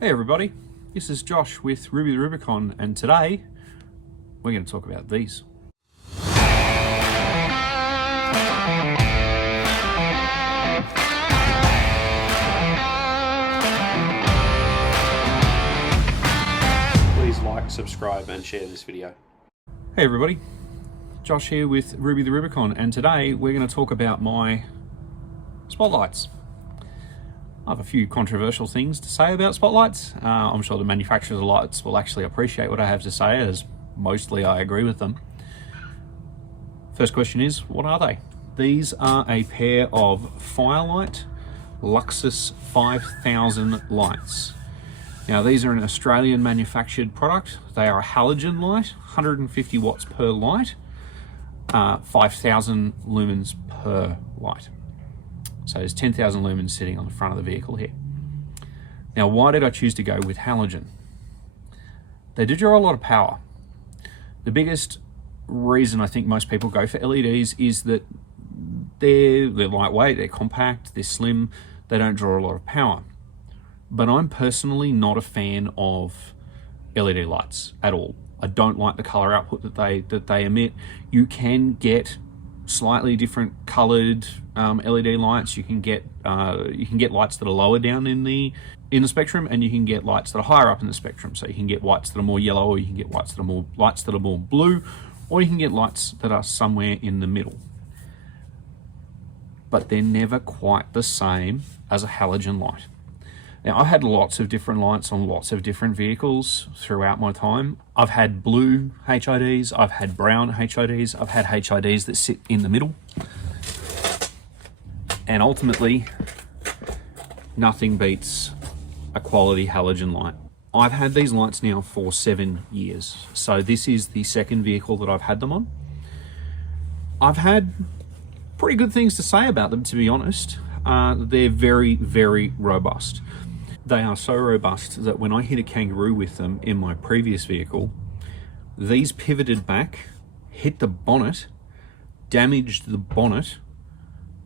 Hey everybody, this is Josh with Rubi the Rubicon, and today we're going to talk about these. Please like, subscribe and share this video. Hey everybody, Josh here with Rubi the Rubicon, and today we're going to talk about my spotlights. I have a few controversial things to say about spotlights. I'm sure the manufacturers of lights will actually appreciate what I have to say, as mostly I agree with them. First question is, what are they? These are a pair of FYRLYT Luxsis 5000 lights. Now these are an Australian manufactured product. They are a halogen light, 150 watts per light, 5,000 lumens per light. So there's 10,000 lumens sitting on the front of the vehicle here. Now, why did I choose to go with halogen? They do draw a lot of power. The biggest reason I think most people go for LEDs is that they're lightweight, they're compact, they're slim, they don't draw a lot of power. But I'm personally not a fan of LED lights at all. I don't like the color output that they emit. You can get slightly different colored LED lights. You can get lights that are lower down in the spectrum, and you can get lights that are higher up in the spectrum. So you can get lights that are more yellow, or you can get lights that are more blue, or you can get lights that are somewhere in the middle. But they're never quite the same as a halogen light. Now, I've had lots of different lights on lots of different vehicles throughout my time. I've had blue HIDs, I've had brown HIDs, I've had HIDs that sit in the middle. And ultimately, nothing beats a quality halogen light. I've had these lights now for 7 years. So this is the second vehicle that I've had them on. I've had pretty good things to say about them, to be honest. They're very, very robust. They are so robust that when I hit a kangaroo with them in my previous vehicle, these pivoted back, hit the bonnet, damaged the bonnet,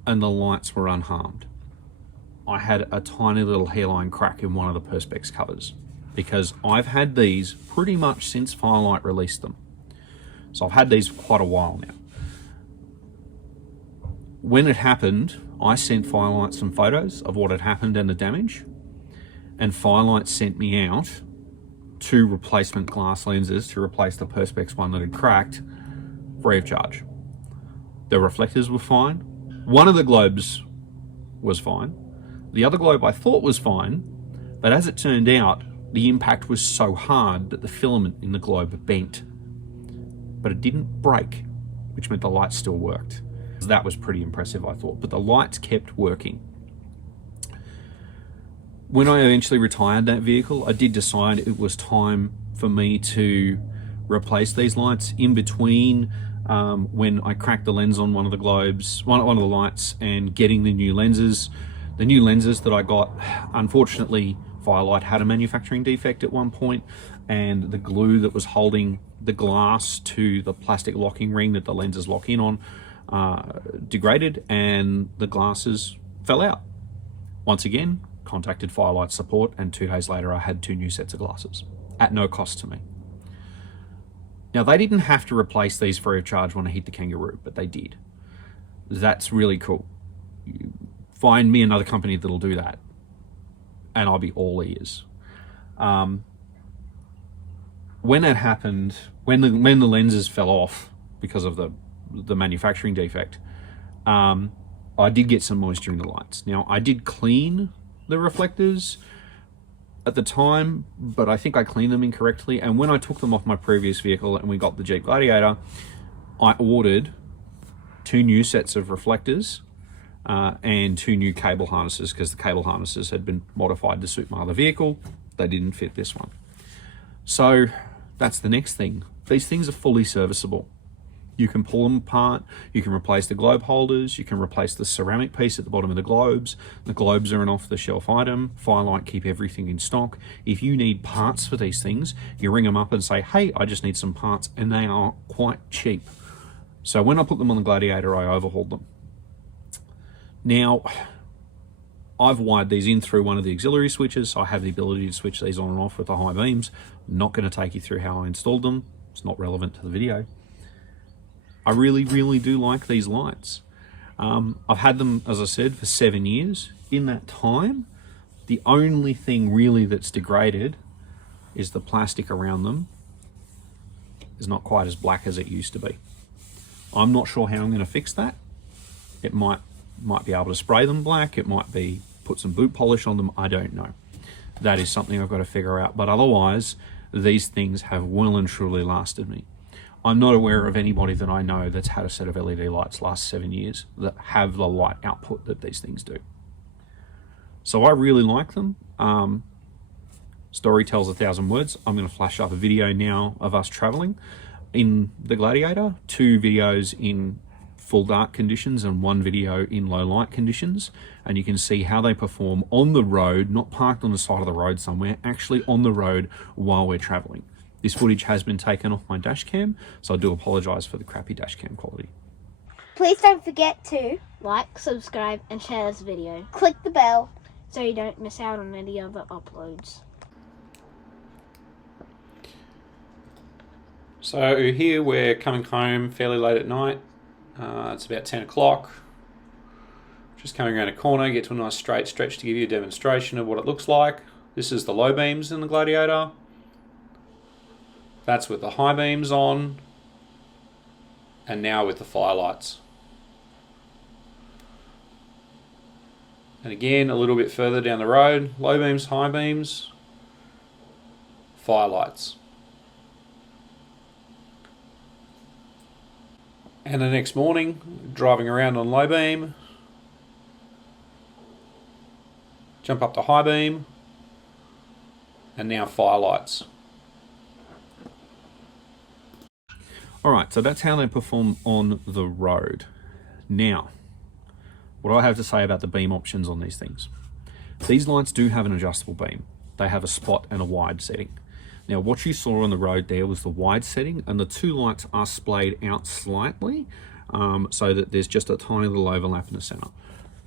and the lights were unharmed. I had a tiny little hairline crack in one of the Perspex covers because I've had these pretty much since FYRLYT released them. So I've had these for quite a while now. When it happened, I sent FYRLYT some photos of what had happened and the damage, and FYRLYT sent me out 2 replacement glass lenses to replace the Perspex one that had cracked, free of charge. The reflectors were fine. One of the globes was fine. The other globe I thought was fine, but as it turned out, the impact was so hard that the filament in the globe bent. But it didn't break, which meant the lights still worked. That was pretty impressive, I thought, but the lights kept working. When I eventually retired that vehicle, I did decide it was time for me to replace these lights. In between when I cracked the lens on one of the globes, one of the lights, and getting the new lenses that I got, unfortunately FYRLYT had a manufacturing defect at one point, and the glue that was holding the glass to the plastic locking ring that the lenses lock in on degraded, and the glasses fell out. Once again, contacted FYRLYT support, and 2 days later I had 2 new sets of glasses at no cost to me. Now, they didn't have to replace these free of charge when I hit the kangaroo, but they did. That's really cool. You find me another company that'll do that, and I'll be all ears. When it happened, when the lenses fell off because of the manufacturing defect, I did get some moisture in the lights. Now, I did clean the reflectors at the time, but I think I cleaned them incorrectly, and when I took them off my previous vehicle and we got the Jeep Gladiator, I ordered 2 new sets of reflectors and 2 new cable harnesses, because the cable harnesses had been modified to suit my other vehicle. They didn't fit this one. So that's the next thing. These things are fully serviceable. You can pull them apart, you can replace the globe holders, you can replace the ceramic piece at the bottom of the globes. The globes are an off-the-shelf item. FYRLYT keep everything in stock. If you need parts for these things, you ring them up and say, hey, I just need some parts, and they are quite cheap. So when I put them on the Gladiator, I overhauled them. Now, I've wired these in through one of the auxiliary switches, so I have the ability to switch these on and off with the high beams. I'm not going to take you through how I installed them. It's not relevant to the video. I really, really do like these lights. I've had them, as I said, for 7 years. In that time, the only thing really that's degraded is the plastic around them is not quite as black as it used to be. I'm not sure how I'm going to fix that. It might be able to spray them black. It might be put some boot polish on them. I don't know. That is something I've got to figure out. But otherwise, these things have well and truly lasted me. I'm not aware of anybody that I know that's had a set of LED lights last 7 years that have the light output that these things do. So I really like them. Story tells 1,000 words. I'm going to flash up a video now of us traveling in the Gladiator, 2 videos in full dark conditions and 1 video in low light conditions, and you can see how they perform on the road, not parked on the side of the road somewhere, actually on the road while we're traveling. This footage has been taken off my dash cam, so I do apologize for the crappy dash cam quality. Please don't forget to Like, subscribe, and share this video click the bell. so you don't miss out on any other uploads. So here we're coming home fairly late at night. It's about 10 o'clock. Just coming around a corner, get to a nice straight stretch to give you a demonstration of what it looks like. This is the low beams in the Gladiator. That's with the high beams on. And now with the FYRLYTs. And again, a little bit further down the road, low beams, high beams, FYRLYTs. And the next morning, driving around on low beam, jump up to high beam, and now FYRLYTs. All right, so that's how they perform on the road. Now, what do I have to say about the beam options on these things? These lights do have an adjustable beam. They have a spot and a wide setting. Now, what you saw on the road there was the wide setting, and the 2 lights are splayed out slightly so that there's just a tiny little overlap in the center.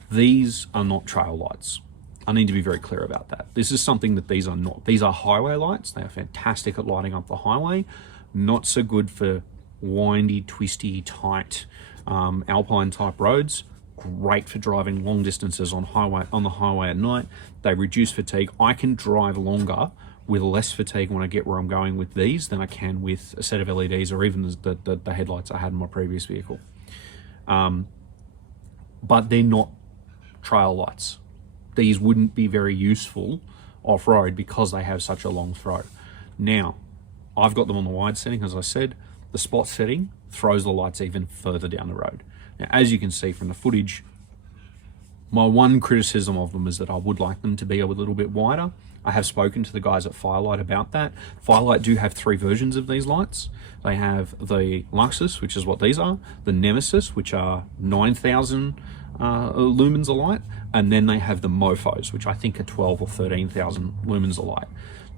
These are not trail lights. I need to be very clear about that. This is something that these are not. These are highway lights. They are fantastic at lighting up the highway. Not so good for windy, twisty, tight, alpine type roads. Great for driving long distances on the highway at night. They reduce fatigue. I can drive longer with less fatigue when I get where I'm going with these than I can with a set of LEDs or even the headlights I had in my previous vehicle. But they're not trail lights. These wouldn't be very useful off-road because they have such a long throw. Now, I've got them on the wide setting, as I said. The spot setting throws the lights even further down the road. Now, as you can see from the footage, my one criticism of them is that I would like them to be a little bit wider. I have spoken to the guys at FYRLYT about that. FYRLYT do have 3 versions of these lights. They have the Luxsis, which is what these are, the Nemesis, which are 9,000 lumens a light, and then they have the Mofos, which I think are 12 or 13,000 lumens a light.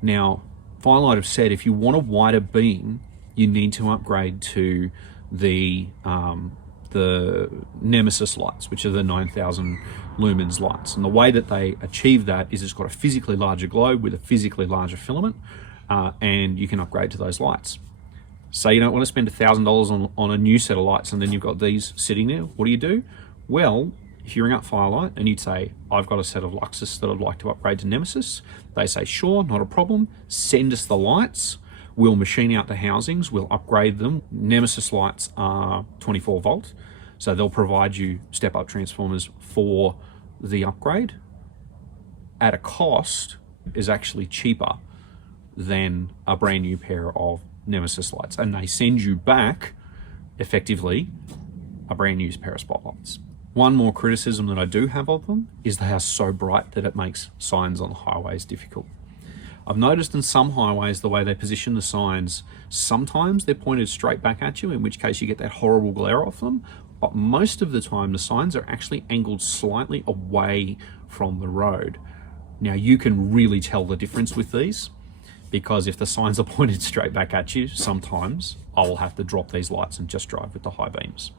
Now, FYRLYT have said if you want a wider beam, you need to upgrade to the Nemesis lights, which are the 9,000 lumens lights. And the way that they achieve that is it's got a physically larger globe with a physically larger filament, and you can upgrade to those lights. Say you don't want to spend $1,000 on a new set of lights and then you've got these sitting there. What do? Well, if you ring up FYRLYT and you'd say, I've got a set of Luxsis that I'd like to upgrade to Nemesis, they say, sure, not a problem. Send us the lights. We'll machine out the housings. We'll upgrade them. Nemesis lights are 24 volt. So they'll provide you step-up transformers for the upgrade at a cost is actually cheaper than a brand new pair of Nemesis lights. And they send you back, effectively, a brand new pair of spotlights. One more criticism that I do have of them is they are so bright that it makes signs on the highways difficult. I've noticed in some highways the way they position the signs, sometimes they're pointed straight back at you, in which case you get that horrible glare off them. But most of the time the signs are actually angled slightly away from the road. Now you can really tell the difference with these, because if the signs are pointed straight back at you, sometimes I will have to drop these lights and just drive with the high beams.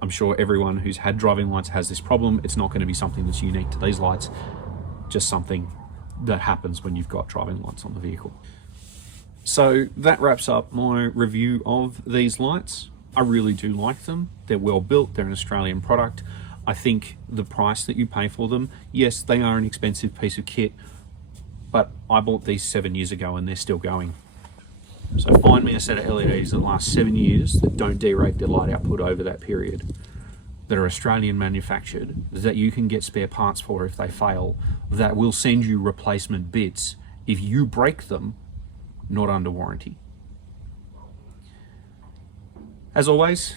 I'm sure everyone who's had driving lights has this problem. It's not going to be something that's unique to these lights, just something that happens when you've got driving lights on the vehicle. So that wraps up my review of these lights. I really do like them. They're well built, they're an Australian product. I think the price that you pay for them, yes, they are an expensive piece of kit, but I bought these 7 years ago and they're still going. So find me a set of LEDs that last 7 years that don't derate their light output over that period, that are Australian manufactured, that you can get spare parts for if they fail, that will send you replacement bits if you break them, not under warranty. As always,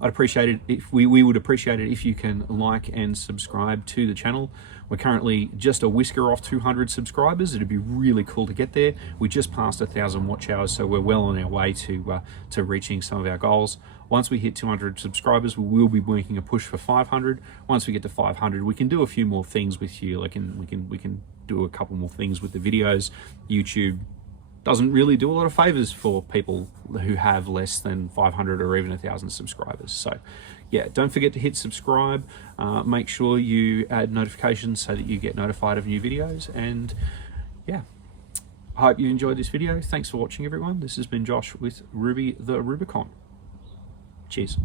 I'd appreciate it if we would appreciate it if you can like and subscribe to the channel. We're currently just a whisker off 200 subscribers. It'd be really cool to get there. We just passed 1,000 watch hours, so we're well on our way to reaching some of our goals. Once we hit 200 subscribers, we will be making a push for 500. Once we get to 500, we can do a few more things with you. Like we can do a couple more things with the videos. YouTube doesn't really do a lot of favors for people who have less than 500 or even 1,000 subscribers. So yeah, don't forget to hit subscribe. Make sure you add notifications so that you get notified of new videos. And yeah, I hope you enjoyed this video. Thanks for watching, everyone. This has been Josh with Rubi the Rubicon. Cheers.